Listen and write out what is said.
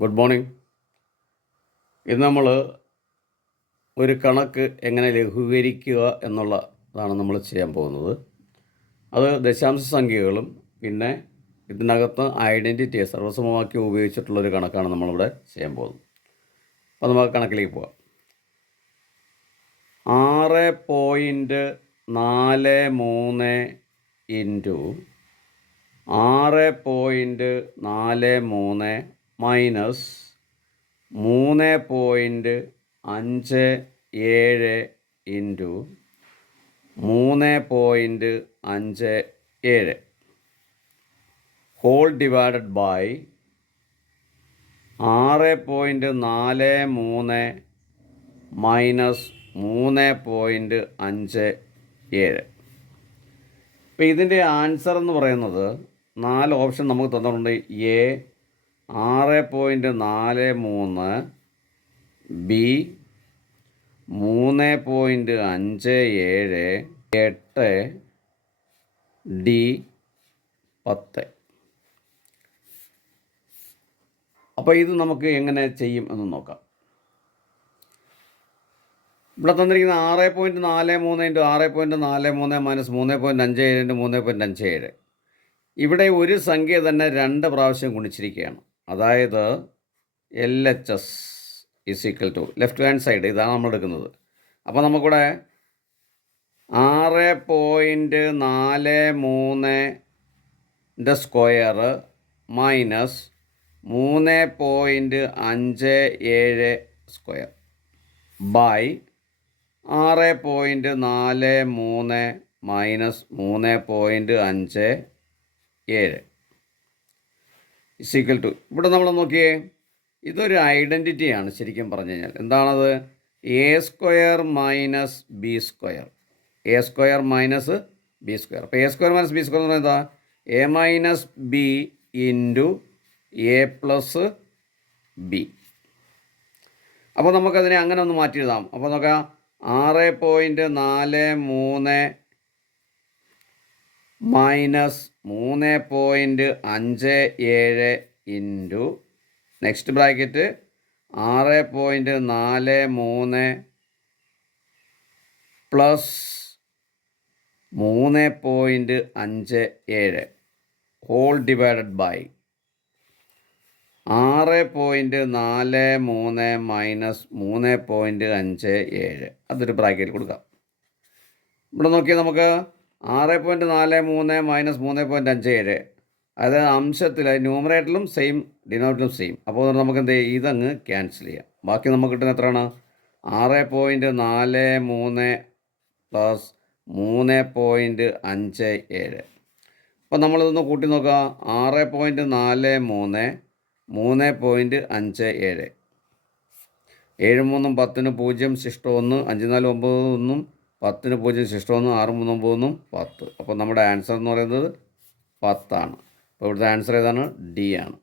Good morning. ഇന്ന് നമ്മൾ ഒരു കണക്ക് എങ്ങനെ ലഘൂകരിക്കുക എന്നുള്ളതാണ് നമ്മൾ ചെയ്യാൻ പോകുന്നത്. അത് ദശാംശ സംഖ്യകളും പിന്നെ ഇതിനകത്ത് ഐഡൻറ്റിറ്റി സർവ്വസമവാക്യം ഉപയോഗിച്ചിട്ടുള്ളൊരു കണക്കാണ് നമ്മളിവിടെ ചെയ്യാൻ പോകുന്നത്. അപ്പോൾ നമുക്ക് കണക്കിലേക്ക് പോകാം. 6.43 into 6.43 minus 3.57 into 3.57 whole divided by 6.43 minus 3.57. ഇപ്പോൾ ഇതിൻ്റെ ആൻസർ എന്ന് പറയുന്നത് 4 ഓപ്ഷൻ നമുക്ക് തന്നിട്ടുണ്ട്. A 6.43, B 3.57, 8, D 10. അപ്പോൾ ഇത് നമുക്ക് എങ്ങനെ ചെയ്യും എന്ന് നോക്കാം. ഇവിടെ തന്നിരിക്കുന്ന 6.43 ഇൻറ്റു 6.43 മൈനസ് 3.57 ഇൻറ്റു 3.57. ഇവിടെ ഒരു സംഖ്യ തന്നെ 2 പ്രാവശ്യം ഗുണിച്ചിരിക്കുകയാണ്. അതായത് LHS is equal to left hand side ഇതാണ് നമ്മൾ എടുക്കുന്നത്. അപ്പോൾ നമുക്കിവിടെ 6.43 square minus 3.57 square by 6.43 minus 3.57 is equal to. ഇവിടെ നമ്മൾ നോക്കിയേ, ഇതൊരു ഐഡൻറ്റിറ്റിയാണ് ശരിക്കും പറഞ്ഞു കഴിഞ്ഞാൽ. എന്താണത്? A square minus B square, A square minus B square. അപ്പോൾ A square minus B square എന്ന് പറയുന്നത് A minus B into A plus B. അപ്പോൾ നമുക്കതിനെ അങ്ങനെ ഒന്ന് മാറ്റി എഴുതാം. അപ്പോൾ നോക്കാം, 6.43 minus 3.57 into next bracket 6.43 plus 3.57 whole divided by 6.43 minus 3.57. അതൊരു ബ്രാക്കറ്റിൽ കൊടുക്കാം. ഇവിടെ നോക്കിയാൽ നമുക്ക് 6.43 മൈനസ് 3.57, അതായത് അംശത്തിൽ ന്യൂമറേറ്ററിലും സെയിം ഡിനോമിനേറ്ററിലും സെയിം. അപ്പോൾ നമുക്ക് എന്ത് ചെയ്യും, ഇതങ്ങ് ക്യാൻസൽ ചെയ്യാം. ബാക്കി നമുക്ക് കിട്ടുന്ന എത്രയാണ്? 6.43 പ്ലസ് 3.57. അപ്പോൾ നമ്മളിതൊന്ന് കൂട്ടി നോക്കുക. 6.43 3.57, 7 3 10 0 ശിഷ്ടം 1, 5 4 9 10 0 ശിഷ്ടം 1, 6 3 9 10. അപ്പോൾ നമ്മുടെ ആൻസർ എന്ന് പറയുന്നത് 10 ആണ്. അപ്പോൾ ഇവിടുത്തെ ആൻസർ ഏതാണ്? ഡി ആണ്.